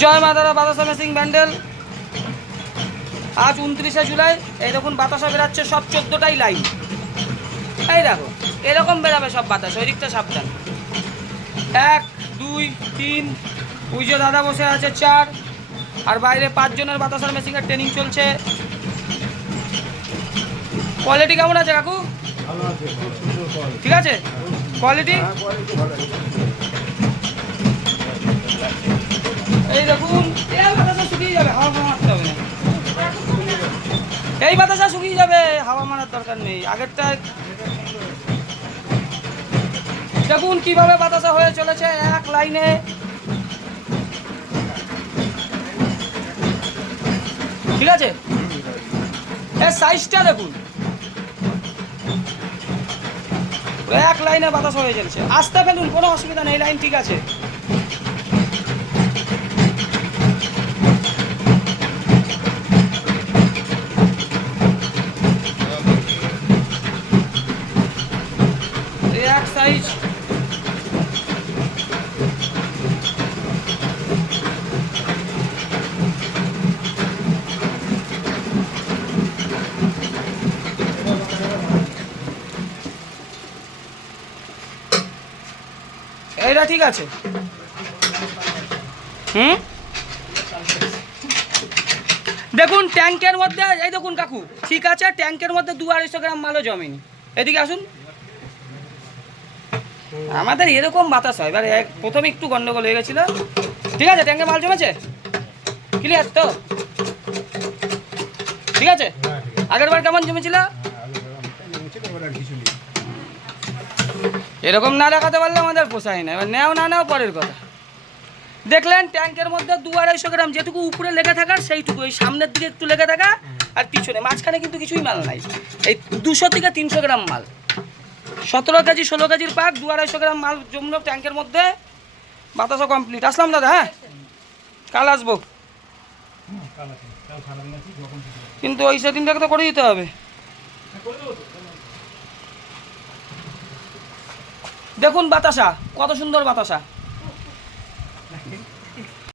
জয় মা তারা বাতাসা মেশিং ব্যান্ডেল। আজ 29শে জুলাই। এই দেখুন বাতাসা বেরাচ্ছে সব 14টাই লাইন। এই দেখো এরকম বেরাবে সব বাতাস, ওই দিকটা সাবধান। 1 2 3, ওই যে দাদা বসে আছে 4, আর বাইরে 5 জনের বাতাসার মেশিনের ট্রেনিং চলছে। কোয়ালিটি কেমন আছে কাকু? ঠিক আছে কোয়ালিটি। এই দেখুন এই বাতাসা শুকিয়ে যাবে, হাওয়া মারতে হবে না। এই বাতাসা শুকিয়ে যাবে, হাওয়া মারার দরকার নেই। আগেরটা দেখুন কিভাবে বাতাসা হয়ে চলেছে এক লাইনে। ঠিক আছে, এর সাইজটা দেখুন, এক লাইনে বাতাস হয়ে চলছে। আস্তে ফেলুন, কোনো অসুবিধা নেই, লাইন ঠিক আছে। এক সাইজ এইটা ঠিক আছে। দেখুন ট্যাঙ্কের মধ্যে, এই দেখুন কাকু ঠিক আছে, ট্যাঙ্কের মধ্যে 200-250 গ্রাম মালও জমেনি। এদিকে আসুন। আমাদের এরকম বাতাস হয়, এবার প্রথমে একটু গন্ডগোল হয়ে গেছিল। ঠিক আছে, ট্যাঙ্কে মাল জমেছে, ক্লিয়ার তো? ঠিক আছে, আগের বার কেমন জমেছিল? এরকম না দেখাতে পারলে আমাদের পোষায় না। এবার নেও না নেও পরের কথা। দেখলেন ট্যাঙ্কের মধ্যে 200-250 গ্রাম, যেটুকু উপরে লেগে থাকার সেইটুকু, ওই সামনের দিকে একটু লেগে থাকা আর পিছনে, মাঝখানে কিন্তু কিছুই মাল নাই। এই 200-300 গ্রাম মাল, 17 কেজি 16 কেজির পাক, 200-250 গ্রাম মাল জমলো ট্যাঙ্কের মধ্যে। বাতাসা কমপ্লিট। আসলাম দাদা, হ্যাঁ কাল আসবো, কিন্তু ওই সেদিনটাকে তো করে দিতে হবে। দেখুন বাতাসা কত সুন্দর বাতাসা।